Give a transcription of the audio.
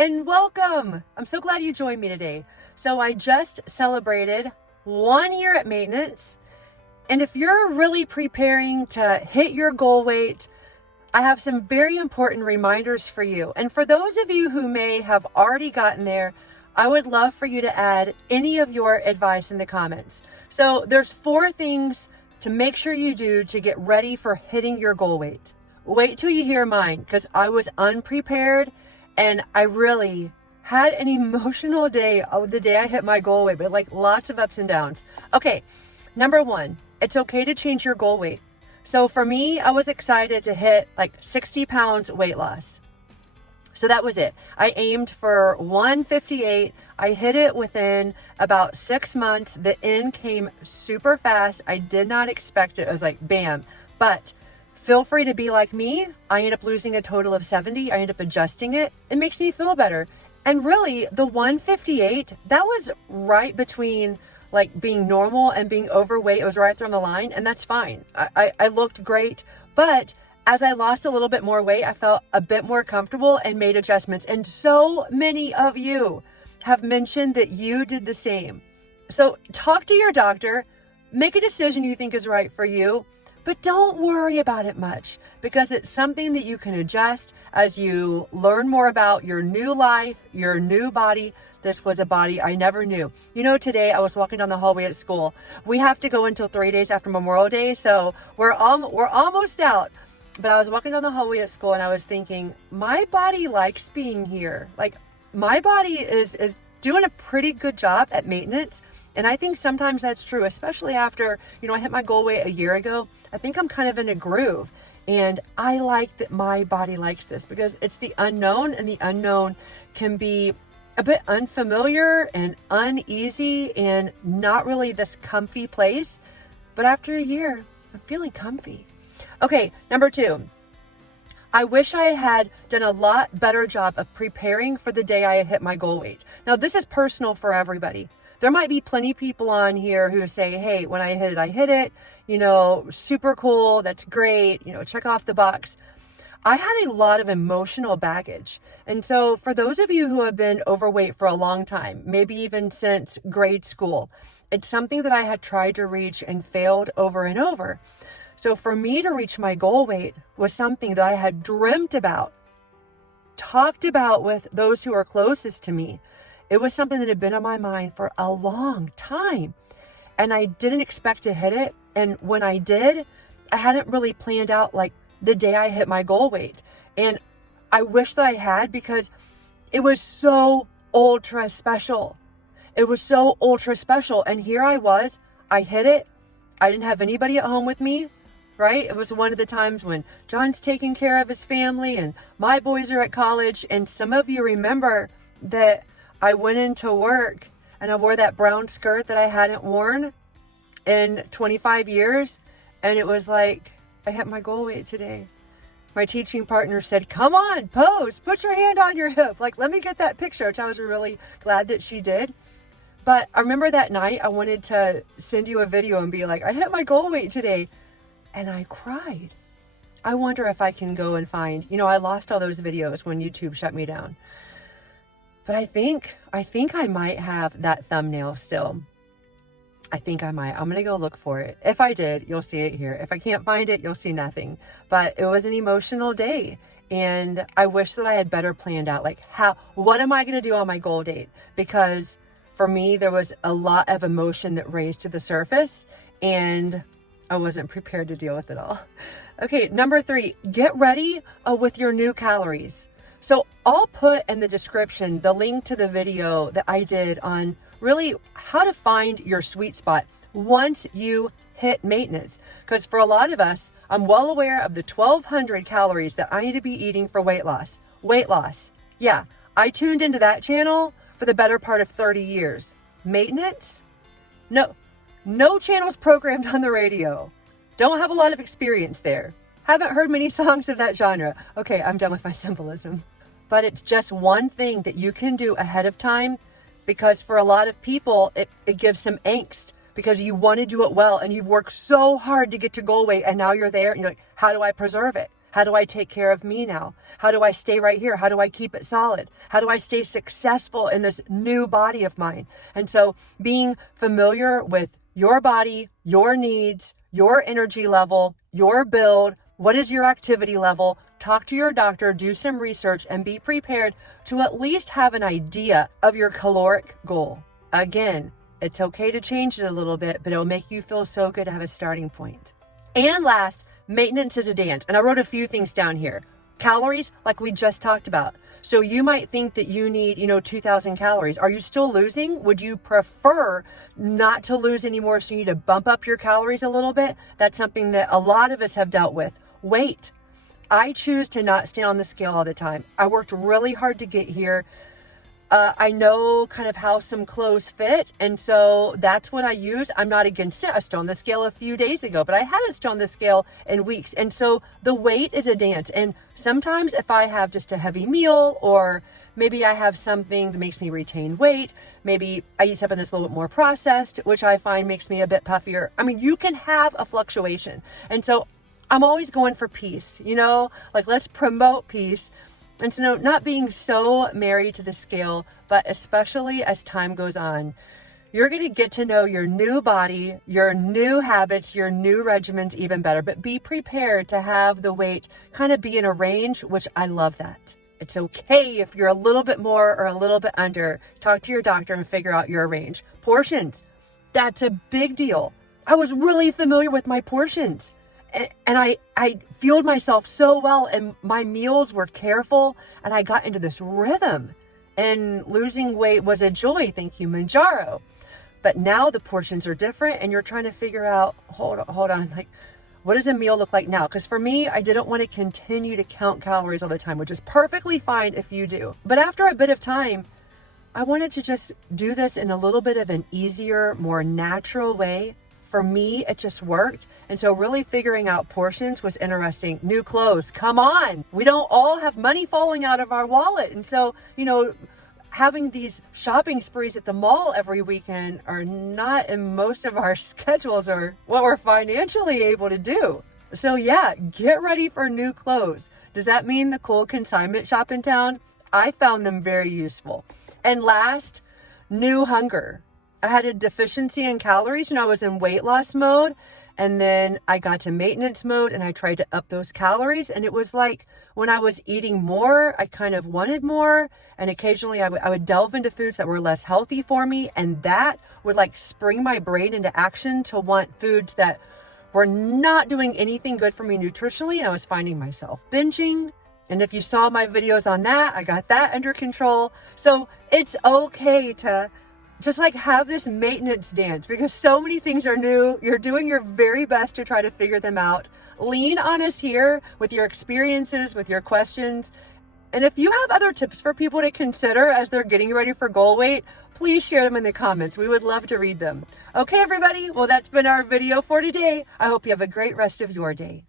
and welcome. I'm so glad you joined me today. So I just celebrated 1 year at maintenance. And if you're really preparing to hit your goal weight, I have some very important reminders for you. And for those of you who may have already gotten there, I would love for you to add any of your advice in the comments. So there's 4 things to make sure you do to get ready for hitting your goal weight. Wait till you hear mine, because I was unprepared and I really had an emotional day the day I hit my goal weight, but like lots of ups and downs. Okay, number 1, it's okay to change your goal weight. So for me, I was excited to hit like 60 pounds weight loss. So that was it. I aimed for 158. I hit it within about 6 months. The end came super fast. I did not expect it. I was like, bam. But feel free to be like me. I ended up losing a total of 70. I ended up adjusting it. It makes me feel better. And really, the 158, that was right between like being normal and being overweight. It was right there on the line, and that's fine. I looked great, but as I lost a little bit more weight, I felt a bit more comfortable and made adjustments. And so many of you have mentioned that you did the same. So talk to your doctor, make a decision you think is right for you, but don't worry about it much, because it's something that you can adjust as you learn more about your new life, your new body. This was a body I never knew. You know, today I was walking down the hallway at school. We have to go until 3 days after Memorial Day, so we're almost out. But I was walking down the hallway at school and I was thinking, my body likes being here. Like, my body is doing a pretty good job at maintenance. And I think sometimes that's true, especially after, I hit my goal weight a year ago. I think I'm kind of in a groove. And I like that my body likes this, because it's the unknown, and the unknown can be a bit unfamiliar and uneasy and not really this comfy place. But after a year, I'm feeling comfy. Okay, number 2, I wish I had done a lot better job of preparing for the day I had hit my goal weight. Now, this is personal for everybody. There might be plenty of people on here who say, hey, when I hit it, super cool, that's great, check off the box. I had a lot of emotional baggage. And so for those of you who have been overweight for a long time, maybe even since grade school, it's something that I had tried to reach and failed over and over. So for me to reach my goal weight was something that I had dreamt about, talked about with those who are closest to me. It was something that had been on my mind for a long time, and I didn't expect to hit it. And when I did, I hadn't really planned out like the day I hit my goal weight. And I wish that I had, because it was so ultra special. It was so ultra special. And here I was, I hit it. I didn't have anybody at home with me. Right? It was one of the times when John's taking care of his family and my boys are at college. And some of you remember that I went into work and I wore that brown skirt that I hadn't worn in 25 years. And it was like, I hit my goal weight today. My teaching partner said, come on, pose, put your hand on your hip. Like, let me get that picture, which I was really glad that she did. But I remember that night I wanted to send you a video and be like, I hit my goal weight today. And I cried. I wonder if I can go and find, I lost all those videos when YouTube shut me down. But I think I might have that thumbnail still. I think I might. I'm going to go look for it. If I did, you'll see it here. If I can't find it, you'll see nothing. But it was an emotional day. And I wish that I had better planned out, like, what am I going to do on my goal date? Because for me, there was a lot of emotion that raised to the surface, and I wasn't prepared to deal with it all. Okay, number 3, get ready with your new calories. So I'll put in the description the link to the video that I did on really how to find your sweet spot once you hit maintenance. Because for a lot of us, I'm well aware of the 1,200 calories that I need to be eating for weight loss. Weight loss. Yeah, I tuned into that channel for the better part of 30 years. Maintenance? No channels programmed on the radio. Don't have a lot of experience there. Haven't heard many songs of that genre. Okay, I'm done with my symbolism. But it's just one thing that you can do ahead of time, because for a lot of people, it gives some angst, because you want to do it well and you've worked so hard to get to goal weight and now you're there and you're like, how do I preserve it? How do I take care of me now? How do I stay right here? How do I keep it solid? How do I stay successful in this new body of mine? And so being familiar with your body, your needs, your energy level, your build, what is your activity level? Talk to your doctor, do some research, and be prepared to at least have an idea of your caloric goal. Again, it's okay to change it a little bit, but it'll make you feel so good to have a starting point. And last, maintenance is a dance. And I wrote a few things down here. Calories, like we just talked about. So you might think that you need, 2,000 calories. Are you still losing? Would you prefer not to lose anymore, so you need to bump up your calories a little bit? That's something that a lot of us have dealt with. Weight. I choose to not stay on the scale all the time. I worked really hard to get here. I know kind of how some clothes fit, and so that's what I use. I'm not against it. I stood on the scale a few days ago, but I haven't stood on the scale in weeks. And so the weight is a dance. And sometimes if I have just a heavy meal, or maybe I have something that makes me retain weight, maybe I eat something that's a little bit more processed, which I find makes me a bit puffier. I mean, you can have a fluctuation. And so I'm always going for peace, like let's promote peace. And so not being so married to the scale, but especially as time goes on, you're going to get to know your new body, your new habits, your new regimens even better. But be prepared to have the weight kind of be in a range, which I love that. It's okay if you're a little bit more or a little bit under. Talk to your doctor and figure out your range. Portions, that's a big deal. I was really familiar with my portions. And I fueled myself so well, and my meals were careful, and I got into this rhythm, and losing weight was a joy. Thank you, Mounjaro. But now the portions are different, and you're trying to figure out, hold on, like, what does a meal look like now? Because for me, I didn't want to continue to count calories all the time, which is perfectly fine if you do. But after a bit of time, I wanted to just do this in a little bit of an easier, more natural way. For me, it just worked. And so really figuring out portions was interesting. New clothes, come on. We don't all have money falling out of our wallet. And so, having these shopping sprees at the mall every weekend are not in most of our schedules or what we're financially able to do. So yeah, get ready for new clothes. Does that mean the cool consignment shop in town? I found them very useful. And last, new hunger. I had a deficiency in calories, I was in weight loss mode, and then I got to maintenance mode and I tried to up those calories, and it was like when I was eating more, I kind of wanted more, and occasionally I would delve into foods that were less healthy for me, and that would like spring my brain into action to want foods that were not doing anything good for me nutritionally, and I was finding myself binging. And if you saw my videos on that, I got that under control. So it's okay to just like have this maintenance dance, because so many things are new. You're doing your very best to try to figure them out. Lean on us here with your experiences, with your questions. And if you have other tips for people to consider as they're getting ready for goal weight, please share them in the comments. We would love to read them. Okay, everybody. Well, that's been our video for today. I hope you have a great rest of your day.